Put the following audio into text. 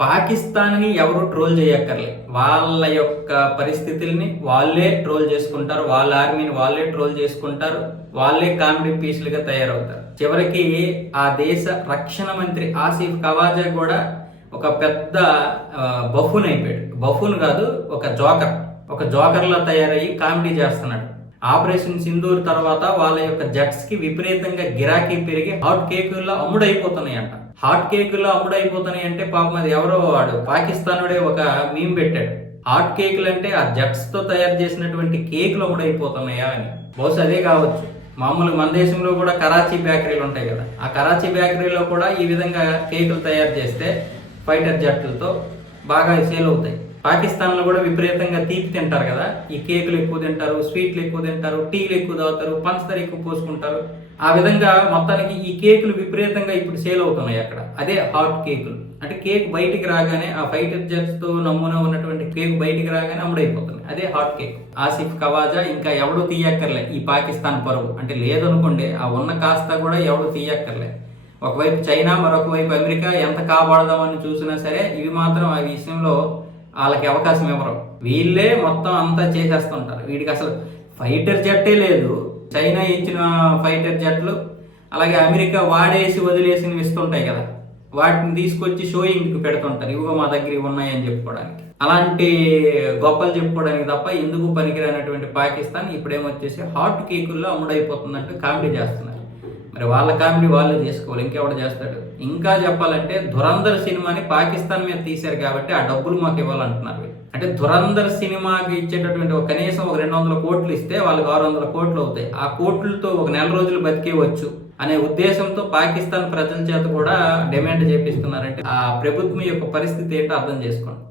పాకిస్తాన్ని ఎవరు ట్రోల్ చేయక్కర్లే. వాళ్ళ యొక్క పరిస్థితుల్ని వాళ్ళే ట్రోల్ చేసుకుంటారు. వాళ్ళ ఆర్మీని వాళ్ళే ట్రోల్ చేసుకుంటారు. వాళ్ళే కామెడీ పీసులుగా తయారవుతారు. చివరికి ఆ దేశ రక్షణ మంత్రి ఆసిఫ్ కవాజా కూడా ఒక పెద్ద బఫూన్ అయిపోయాడు. బఫూన్ కాదు ఒక జోకర్. ఒక జోకర్లా తయారయ్యి కామెడీ చేస్తున్నాడు. ఆపరేషన్ సింధూర్ తర్వాత వాళ్ళ యొక్క జట్స్కి విపరీతంగా గిరాకీ పెరిగి హాట్ కేకుల్లో అమ్ముడైపోతున్నాయి అంట హాట్ కేకుల్లో అమ్ముడైపోతున్నాయి అంటే పాపం అది ఎవరో వాడు పాకిస్తానుడే ఒక మీమ్ పెట్టాడు. హాట్ కేకులు అంటే ఆ జట్స్తో తయారు చేసినటువంటి కేకులు అమ్ముడైపోతున్నాయా అని. బహుశా అదే కావచ్చు. మామూలు మన దేశంలో కూడా కరాచీ బేకరీలు ఉంటాయి కదా. ఆ కరాచీ బేకరీలో కూడా ఈ విధంగా కేకులు తయారు చేస్తే ఫైటర్ జట్లతో బాగా సేల్ అవుతాయి. పాకిస్తాన్లో కూడా విపరీతంగా తీపి తింటారు కదా. ఈ కేకులు ఎక్కువ తింటారు స్వీట్లు ఎక్కువ తింటారు టీలు ఎక్కువ తాగుతారు పంచదార ఎక్కువ పోసుకుంటారు. ఆ విధంగా మొత్తానికి ఈ కేకులు విపరీతంగా ఇప్పుడు సేల్ అవుతున్నాయి అక్కడ. అదే హాట్ కేకులు. అంటే కేక్ బయటికి రాగానే ఆ ఫైటర్ జెట్స్తో నమూనా ఉన్నటువంటి కేక్ బయటికి రాగానే అమ్ముడైపోతుంది. అదే హాట్ కేక్. ఆసిఫ్ కవాజా ఇంకా ఎవడు తీయక్కర్లే ఈ పాకిస్తాన్ పరువు. అంటే లేదనుకోండి ఆ ఉన్న కాస్త కూడా ఎవడు తీయక్కర్లే. ఒకవైపు చైనా మరొక వైపు అమెరికా ఎంత కాపాడదామని చూసినా సరే ఇవి మాత్రం ఆ విషయంలో వాళ్ళకి అవకాశం ఇవ్వరు. వీళ్ళే మొత్తం అంతా చేసేస్తుంటారు. వీడికి అసలు ఫైటర్ జట్టే లేదు. చైనా ఇచ్చిన ఫైటర్ జట్లు అలాగే అమెరికా వాడేసి వదిలేసినవి ఇస్తుంటాయి కదా. వాటిని తీసుకొచ్చి షోయింగ్కి పెడుతుంటారు. ఇవిగో మా దగ్గర ఉన్నాయని చెప్పుకోవడానికి. అలాంటి గొప్పలు చెప్పుకోవడానికి తప్ప ఎందుకు పనికిరానటువంటి పాకిస్తాన్ ఇప్పుడేమొచ్చేసి హాట్ కేకుల్లో అమ్ముడైపోతుందంటూ కామెడీ చేస్తున్నారు. మరి వాళ్ళ కామెడీ వాళ్ళు చేసుకోవాలి ఇంకెవడ చేస్తాడు? ఇంకా చెప్పాలంటే ధురంధర్ సినిమాని పాకిస్తాన్ మీద తీశారు కాబట్టి ఆ డబ్బులు మాకు ఇవ్వాలంటున్నారు అంటే ధురంధర్ సినిమాకి ఇచ్చేటటువంటి ఒక కనీసం ఒక రెండు వందల కోట్లు ఇస్తే వాళ్ళకి ఆరు వందల కోట్లు అవుతాయి. ఆ కోట్లతో ఒక నెల రోజులు బతికేవచ్చు అనే ఉద్దేశంతో పాకిస్తాన్ ప్రజల చేత కూడా డిమాండ్ చేపిస్తున్నారంటే ఆ ప్రభుత్వం యొక్క పరిస్థితి ఏంటో అర్థం చేసుకోండి.